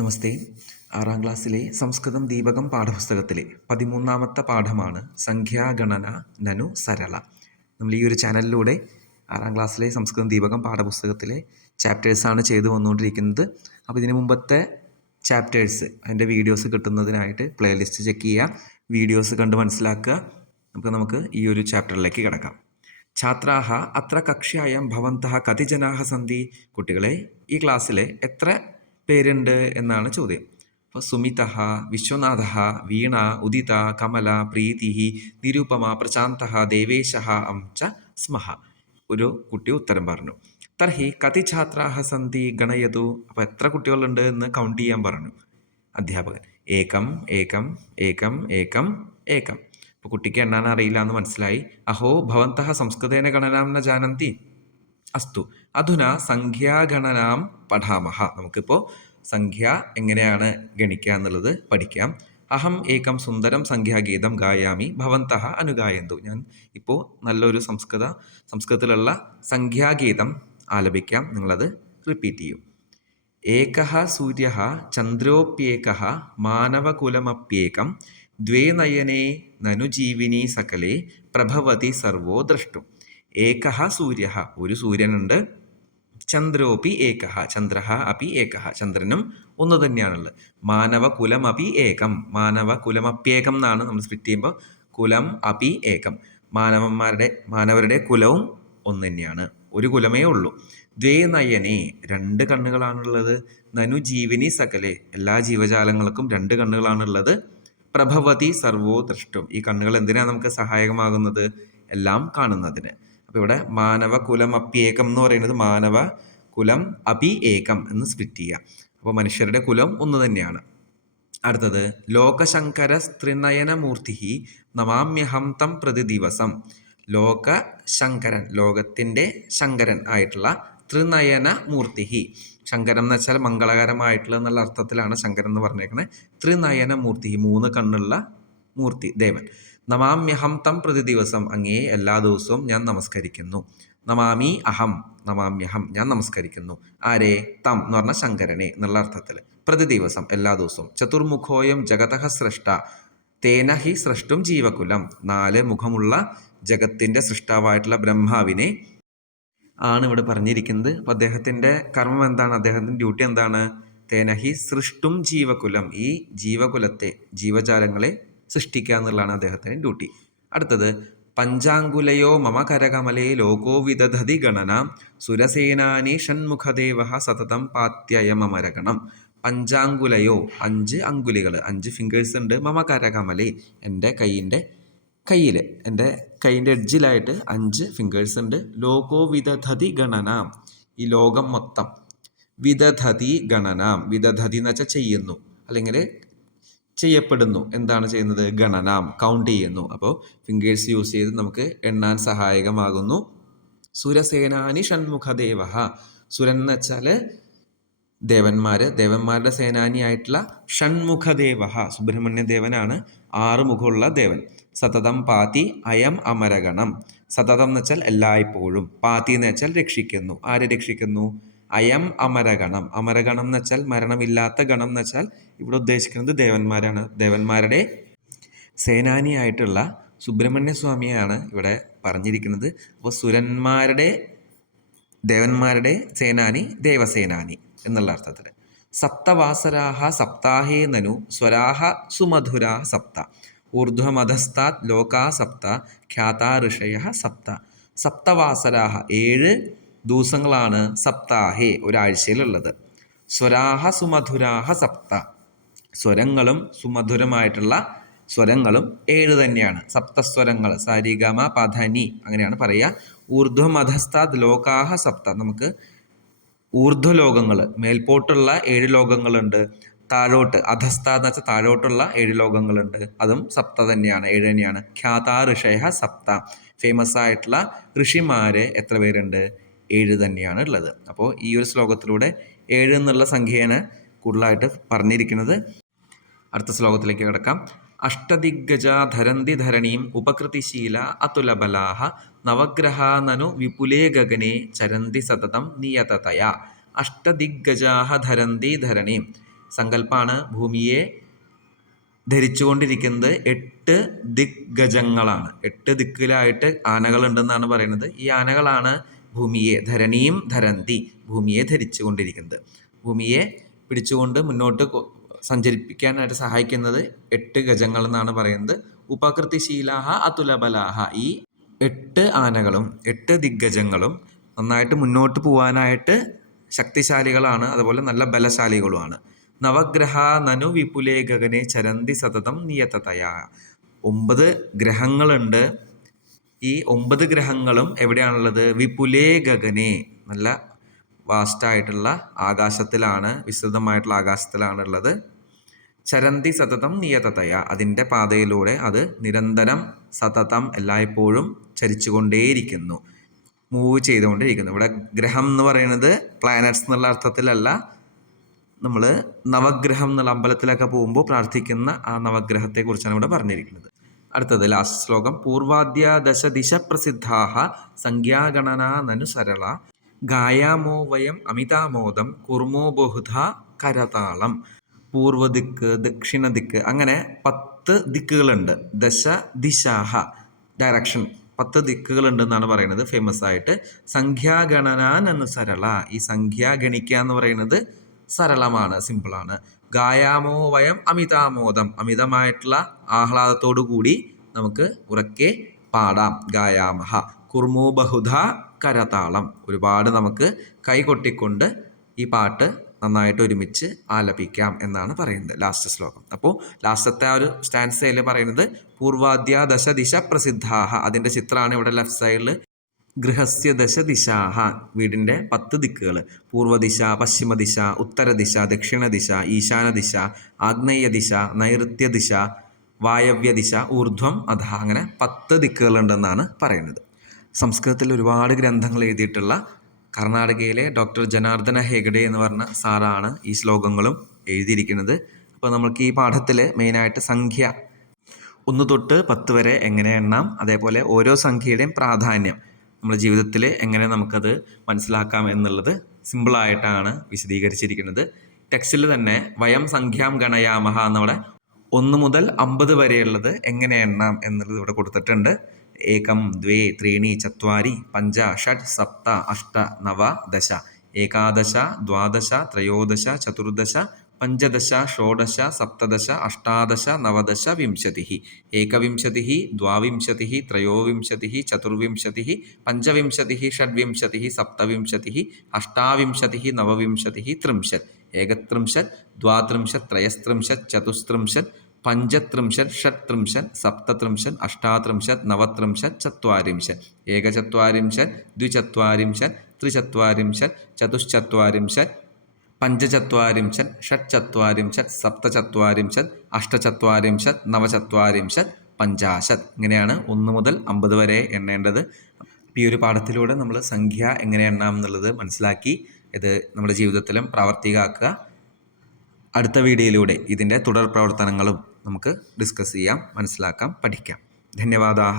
നമസ്തേ. 6ാം ക്ലാസ്സിലെ സംസ്കൃതം ദീപകം പാഠപുസ്തകത്തിലെ 13ാമത്തെ പാഠമാണ് സംഖ്യാഗണന നനു സരള. നമ്മൾ ഈ ഒരു ചാനലിലൂടെ 6ാം ക്ലാസ്സിലെ സംസ്കൃതം ദീപകം പാഠപുസ്തകത്തിലെ ചാപ്റ്റേഴ്സാണ് ചെയ്തു വന്നുകൊണ്ടിരിക്കുന്നത്. അപ്പോൾ ഇതിന് മുമ്പത്തെ ചാപ്റ്റേഴ്സ് അതിൻ്റെ വീഡിയോസ് കിട്ടുന്നതിനായിട്ട് പ്ലേലിസ്റ്റ് ചെക്ക് ചെയ്യുക, വീഡിയോസ് കണ്ട് മനസ്സിലാക്കുക. നമുക്ക് ഈ ഒരു ചാപ്റ്ററിലേക്ക് കിടക്കാം. ഛാത്രാഹ അത്ര കക്ഷ്യായം ഭവന്തഃ കതി ജനാഹ സന്തി. കുട്ടികളെ, ഈ ക്ലാസ്സിൽ എത്ര പേരുണ്ട് എന്നാണ് ചോദ്യം. അപ്പോൾ സുമിത, വിശ്വനാഥ, വീണ, ഉദിത, കമല, പ്രീതി, നിരുപമ, പ്രശാന്ത, ദേവേശ ച സ്മഹ. ഒരു കുട്ടി ഉത്തരം പറഞ്ഞു. തർഹി കതി ഛാത്രാഹ സന്തി ഗണയതു. അപ്പോൾ എത്ര കുട്ടികളുണ്ട് എന്ന് കൗണ്ട് ചെയ്യാൻ പറഞ്ഞു അധ്യാപകൻ. ഏകം ഏകം ഏകം ഏകം ഏകം. അപ്പോൾ കുട്ടിക്ക് എണ്ണാൻ അറിയില്ല എന്ന് മനസ്സിലായി. അഹോ ഭവന്തഃ സംസ്കൃതേന ഗണനാം ന ജാനന്തി. അസ്തു അധുന സംഖ്യാഗണനാം പഠാമഹ. നമുക്കിപ്പോൾ സംഖ്യ എങ്ങനെയാണ് ഗണിക്കുക എന്നുള്ളത് പഠിക്കാം. അഹം ഏകം സുന്ദരം സംഖ്യാഗീതം ഗായാമി ഭവന്തഃ അനുഗായന്തു. ഞാൻ ഇപ്പോൾ നല്ലൊരു സംസ്കൃതത്തിലുള്ള സംഖ്യാഗീതം ആലപിക്കാം, നിങ്ങളത് റിപ്പീറ്റ് ചെയ്യും. ഏകഃ സൂര്യഃ ചന്ദ്രോപ്യേകഃ മാനവകുലമപ്യേകം ദ്വേ നയനേ നനു ജീവിനി സകലേ പ്രഭവതി സർവോ ദ്രഷ്ടും. ഏകഃ സൂര്യഃ, ഒരു സൂര്യനുണ്ട്. ചന്ദ്രോപി ഏകഃ, ചന്ദ്രഃ അപി ഏകഃ, ചന്ദ്രനും ഒന്ന് തന്നെയാണുള്ളത്. മാനവകുലമപി ഏകം, മാനവകുലമപ്യേകം എന്നാണ് നമ്മൾ സ്പ്ലിറ്റ് ചെയ്യുമ്പോൾ. കുലം അപി ഏകം, മാനവരുടെ കുലവും ഒന്ന് തന്നെയാണ്, ഒരു കുലമേ ഉള്ളൂ. ദ്വേ നയനേ, രണ്ട് കണ്ണുകളാണുള്ളത്. നനു ജീവനി സകലേ, എല്ലാ ജീവജാലങ്ങൾക്കും രണ്ട് കണ്ണുകളാണുള്ളത്. പ്രഭവതി സർവോ ദ്രഷ്ടും, ഈ കണ്ണുകൾ എന്തിനാണ് നമുക്ക് സഹായകമാകുന്നത്? എല്ലാം കാണുന്നതിന്. അപ്പോൾ ഇവിടെ മാനവകുലം അപ്യേകം എന്ന് പറയുന്നത് മാനവകുലം അപി ഏകം എന്ന് സ്പ്ലിറ്റ് ചെയ്യുക. അപ്പോൾ മനുഷ്യരുടെ കുലം ഒന്ന് തന്നെയാണ്. അടുത്തത് ലോകശങ്കര ത്രിനയനമൂർത്തി നമാമ്യഹം തം പ്രതി ദിവസം. ലോകശങ്കരൻ, ലോകത്തിൻ്റെ ശങ്കരൻ ആയിട്ടുള്ള ത്രിനയന മൂർത്തി. ശങ്കരം എന്ന് വെച്ചാൽ മംഗളകരമായിട്ടുള്ള എന്നുള്ള അർത്ഥത്തിലാണ് ശങ്കരൻ എന്ന് പറഞ്ഞേക്കണേ. ത്രിനയന മൂർത്തി, മൂന്ന് കണ്ണുള്ള മൂർത്തി ദേവൻ. നമാമ്യഹം തം പ്രതി ദിവസം, അങ്ങേ എല്ലാ ദിവസവും ഞാൻ നമസ്കരിക്കുന്നു. നമാമി അഹം, നമാമ്യഹം ഞാൻ നമസ്കരിക്കുന്നു. ആരെ? തം എന്ന് പറഞ്ഞാൽ ശങ്കരനെ എന്നുള്ള അർത്ഥത്തിൽ. പ്രതി ദിവസം എല്ലാ ദിവസവും. ചതുർമുഖോയം ജഗതഃ സ്രഷ്ട തേന ഹി സ്രഷ്ടും ജീവകുലം. 4 മുഖമുള്ള ജഗത്തിൻ്റെ സൃഷ്ടാവായിട്ടുള്ള ബ്രഹ്മാവിനെ ആണ് ഇവിടെ പറഞ്ഞിരിക്കുന്നത്. അപ്പോൾ അദ്ദേഹത്തിൻ്റെ കർമ്മം എന്താണ്? അദ്ദേഹത്തിൻ്റെ ഡ്യൂട്ടി എന്താണ്? തേനഹി സൃഷ്ടും ജീവകുലം, ഈ ജീവകുലത്തെ, ജീവജാലങ്ങളെ സൃഷ്ടിക്കുക എന്നുള്ളതാണ് അദ്ദേഹത്തിൻ്റെ ഡ്യൂട്ടി. അടുത്തത് പഞ്ചാങ്കുലയോ മമ കരകമലേ ലോകോ വിദധതി ഗണനാം സുരസേനാനി ഷൺമുഖദേവ സതതം പാത്യയമരഗണം. പഞ്ചാങ്കുലയോ, 5 അങ്കുലികൾ, 5 ഫിംഗേഴ്സ് ഉണ്ട്. മമ കരകമലേ, എൻ്റെ കയ്യിൽ, എൻ്റെ കൈയിൻ്റെ എഡ്ജിലായിട്ട് 5 ഫിംഗേഴ്സ് ഉണ്ട്. ലോകോ വിദധതി ഗണനാം, ഈ ലോകം മൊത്തം. വിദധതി ഗണനാം, വിദധതി എന്ന് വെച്ചാൽ ചെയ്യുന്നു, അല്ലെങ്കിൽ ചെയ്യപ്പെടുന്നു. എന്താണ് ചെയ്യുന്നത്? ഗണനാം, കൗണ്ട് ചെയ്യുന്നു. അപ്പോൾ ഫിംഗേഴ്സ് യൂസ് ചെയ്ത് നമുക്ക് എണ്ണാൻ സഹായകമാകുന്നു. സുരസേനാനി ഷൺമുഖദേവ. സുരൻ എന്ന് വെച്ചാൽ ദേവന്മാരുടെ സേനാനിയായിട്ടുള്ള ഷൺമുഖദേവ സുബ്രഹ്മണ്യ ദേവനാണ്, 6 മുഖമുള്ള ദേവൻ. സതതം പാതി അയം അമരഗണം. സതതം എന്ന് വെച്ചാൽ എല്ലായ്പ്പോഴും, പാതി എന്ന് വെച്ചാൽ രക്ഷിക്കുന്നു. ആരെ രക്ഷിക്കുന്നു? അയം അമരഗണം. അമരഗണം എന്ന് വെച്ചാൽ മരണമില്ലാത്ത ഗണം എന്ന് വെച്ചാൽ ഇവിടെ ഉദ്ദേശിക്കുന്നത് ദേവന്മാരാണ്. ദേവന്മാരുടെ സേനാനിയായിട്ടുള്ള സുബ്രഹ്മണ്യ സ്വാമിയാണ് ഇവിടെ പറഞ്ഞിരിക്കുന്നത്. അപ്പോൾ ദേവന്മാരുടെ സേനാനി ദേവസേനാനി എന്നുള്ള അർത്ഥത്തിൽ. സപ്തവാസരാഹ സപ്താഹേ നനു സ്വരാഹ സുമധുരാ സപ്ത ഊർധ്വമധസ്താത് ലോകാ സപ്ത ഖ്യാതാ ഋഷയഃ സപ്ത. സപ്തവാസരാഹ, 7 ദിവസങ്ങളാണ് സപ്താഹേ, ഒരാഴ്ചയിലുള്ളത്. സ്വരാഹ സുമധുരാഹ സപ്ത, സ്വരങ്ങളും സുമധുരമായിട്ടുള്ള സ്വരങ്ങളും 7 തന്നെയാണ്. സപ്തസ്വരങ്ങൾ സരിഗമ പധനി അങ്ങനെയാണ് പറയുക. ഊർധ്വമധസ്താത് ലോകാഹ സപ്ത, നമുക്ക് ഊർധ്വലോകങ്ങൾ, മേൽപോട്ടുള്ള 7 ലോകങ്ങളുണ്ട്. താഴോട്ട് അധസ്ഥ എന്ന് വെച്ചാൽ താഴോട്ടുള്ള 7 ലോകങ്ങളുണ്ട്. അതും സപ്ത തന്നെയാണ്, 7 തന്നെയാണ്. ഖ്യാതാ ഋഷയ സപ്ത, ഫേമസ് ആയിട്ടുള്ള ഋഷിമാര് എത്ര പേരുണ്ട്? 7 തന്നെയാണ് ഉള്ളത്. അപ്പോൾ ഈ ഒരു ശ്ലോകത്തിലൂടെ 7 എന്നുള്ള സംഖ്യയാണ് കൂടുതലായിട്ട് പറഞ്ഞിരിക്കുന്നത്. അടുത്ത ശ്ലോകത്തിലേക്ക് കിടക്കാം. അഷ്ടദിഗ്ഗജാ ധരന്തി ധരണീം ഉപകൃതിശീല അതുലബലാഹ നവഗ്രഹാ നനു വിപുലേ ഗഗനെ ചരന്തി സതതം നിയതതയാ. അഷ്ടദിഗ്ഗജാഹ ധരന്തി ധരണീം, സങ്കല്പമാണ്. ഭൂമിയെ ധരിച്ചുകൊണ്ടിരിക്കുന്നത് 8 ദിഗ്ഗജങ്ങളാണ്. 8 ദിക്കിലായിട്ട് ആനകളുണ്ടെന്നാണ് പറയുന്നത്. ഈ ആനകളാണ് ഭൂമിയെ ധരണീം ധരന്തി, ഭൂമിയെ ധരിച്ചുകൊണ്ടിരിക്കുന്നത്. ഭൂമിയെ പിടിച്ചുകൊണ്ട് മുന്നോട്ട് സഞ്ചരിപ്പിക്കാനായിട്ട് സഹായിക്കുന്നത് 8 ഗജങ്ങൾ എന്നാണ് പറയുന്നത്. ഉപകൃതിശീലാഹ അതുലബലാഹ, ഈ 8 ആനകളും 8 ദിഗ്ഗജങ്ങളും നന്നായിട്ട് മുന്നോട്ട് പോകാനായിട്ട് ശക്തിശാലികളാണ്, അതുപോലെ നല്ല ബലശാലികളുമാണ്. നവഗ്രഹ നനു വിപുലേ ഗഗനെ ചരന്തി സതതം നിയതതയാ. 9 ഗ്രഹങ്ങളുണ്ട്. ഈ 9 ഗ്രഹങ്ങളും എവിടെയാണുള്ളത്? വിപുലേ ഗഗനെ, നല്ല വാസ്റ്റായിട്ടുള്ള ആകാശത്തിലാണ്, വിസ്തൃതമായിട്ടുള്ള ആകാശത്തിലാണുള്ളത്. ചരന്തി സതതം നിയതതയ, അതിൻ്റെ പാതയിലൂടെ അത് നിരന്തരം സതതം എല്ലായ്പ്പോഴും ചരിച്ചുകൊണ്ടേയിരിക്കുന്നു, മൂവ് ചെയ്തുകൊണ്ടേയിരിക്കുന്നു. ഇവിടെ ഗ്രഹം എന്ന് പറയുന്നത് പ്ലാനറ്റ്സ് എന്നുള്ള അർത്ഥത്തിലല്ല. നമ്മൾ നവഗ്രഹം എന്നുള്ള അമ്പലത്തിലൊക്കെ പോകുമ്പോൾ പ്രാർത്ഥിക്കുന്ന ആ നവഗ്രഹത്തെക്കുറിച്ചാണ് ഇവിടെ പറഞ്ഞിരിക്കുന്നത്. അടുത്തത് ലാസ്റ്റ് ശ്ലോകം. പൂർവാദ്യ ദശ ദിശ പ്രസിദ്ധാഹ സംഖ്യാഗണനാ നനു സരള ഗായാമോ വയം അമിതാമോദം കുർമോ ബഹുധ കരതാളം. പൂർവദിക്ക്, ദക്ഷിണ ദിക്ക്, അങ്ങനെ 10 ദിക്കുകളുണ്ട്. ദശ ദിശാഹ, ഡയറക്ഷൻ, 10 ദിക്കുകളുണ്ടെന്നാണ് പറയുന്നത് ഫേമസ് ആയിട്ട്. സംഖ്യാഗണനാനു സരള, ഈ സംഖ്യ ഗണിക്കുക എന്ന് പറയുന്നത് സരളമാണ്, സിമ്പിളാണ്. ഗായാമോ വയം അമിതാമോദം, അമിതമായിട്ടുള്ള ആഹ്ലാദത്തോടു കൂടി നമുക്ക് ഉറക്കെ പാടാം. ഗായാമഹ. കുർമോ ബഹുധ കരതാളം, ഒരുപാട് നമുക്ക് കൈകൊട്ടിക്കൊണ്ട് ഈ പാട്ട് നന്നായിട്ട് ഒരുമിച്ച് ആലപിക്കാം എന്നാണ് പറയുന്നത് ലാസ്റ്റ് ശ്ലോകം. അപ്പോൾ ലാസ്റ്റത്തെ ആ ഒരു സ്റ്റാൻസയിൽ പറയുന്നത് പൂർവാദ്യ ദശ ദിശ പ്രസിദ്ധാഹ, അതിൻ്റെ ചിത്രമാണ് ഇവിടെ ലെഫ്റ്റ് സൈഡിൽ. ഗൃഹസ്യ ദശ ദിശാഹ, വീടിൻ്റെ 10 ദിക്കുകൾ. പൂർവ്വദിശ, പശ്ചിമദിശ, ഉത്തരദിശ, ദക്ഷിണദിശ, ഈശാനദിശ, ആഗ്നേയദിശ, നൈಋത്യ ദിശ, വായവ്യദിശ, ഊർധ്വം അധ, അങ്ങനെ 10 ദിക്കുകളുണ്ടെന്നാണ് പറയുന്നത്. സംസ്കൃതത്തിൽ ഒരുപാട് ഗ്രന്ഥങ്ങൾ എഴുതിയിട്ടുള്ള കർണാടകയിലെ ഡോക്ടർ ജനാർദ്ദന ഹെഗഡെ എന്ന് പറഞ്ഞ സാറാണ് ഈ ശ്ലോകങ്ങളും എഴുതിയിരിക്കുന്നത്. അപ്പോൾ നമുക്ക് ഈ പാഠത്തിൽ മെയിനായിട്ട് സംഖ്യ 1 തൊട്ട് 10 വരെ എങ്ങനെ എണ്ണാം, അതേപോലെ ഓരോ സംഖ്യയുടെയും പ്രാധാന്യം നമ്മുടെ ജീവിതത്തിൽ എങ്ങനെ നമുക്കത് മനസ്സിലാക്കാം എന്നുള്ളത് സിമ്പിളായിട്ടാണ് വിശദീകരിച്ചിരിക്കുന്നത്. ടെക്സ്റ്റിൽ തന്നെ വയം സംഖ്യാം ഗണയാമഹ എന്നവിടെ 1 മുതൽ 50 വരെയുള്ളത് എങ്ങനെ എണ്ണാം എന്നുള്ളത് ഇവിടെ കൊടുത്തിട്ടുണ്ട്. 1 2 3 4 5 6 7 8 9 10 11 12 13 14 15 16 17 18 19 20 21 22 23 24 25 26 27 28 29 30 एकत्रिंशत् द्वात्रिंशत् त्रयस्त्रिंशत् चतुस्त्रिंशत् पञ्चत्रिंशत् षट्त्रिंशत् सप्तत्रिंशत् अष्टात्रिंशत् नवत्रिंशत् चत्वारिंशत् एकचत्वारिंशत् द्विचत्वारिंशत् त्रिचत्वारिंशत् चतुश्चत्वारिंशत् पञ्चचत्वारिंशत् षट्चत्वारिंशत् सप्तचत्वारिंशत् अष्टचत्वारिंशत् नवचत्वारिंशत् 50. ഇങ്ങനെയാണ് 1 മുതൽ 50 വരെ എണ്ണേണ്ടത്. ഈ ഒരു പാഠത്തിലൂടെ നമ്മൾ സംഖ്യ എങ്ങനെ എണ്ണാം എന്നുള്ളത് മനസ്സിലാക്കി ഇത് നമ്മുടെ ജീവിതത്തിലും പ്രാവർത്തികമാക്കുക. അടുത്ത വീഡിയോയിലൂടെ ഇതിൻ്റെ തുടർ പ്രവർത്തനങ്ങളും നമുക്ക് ഡിസ്കസ് ചെയ്യാം, മനസ്സിലാക്കാം, പഠിക്കാം. ധന്യവാദാഹ.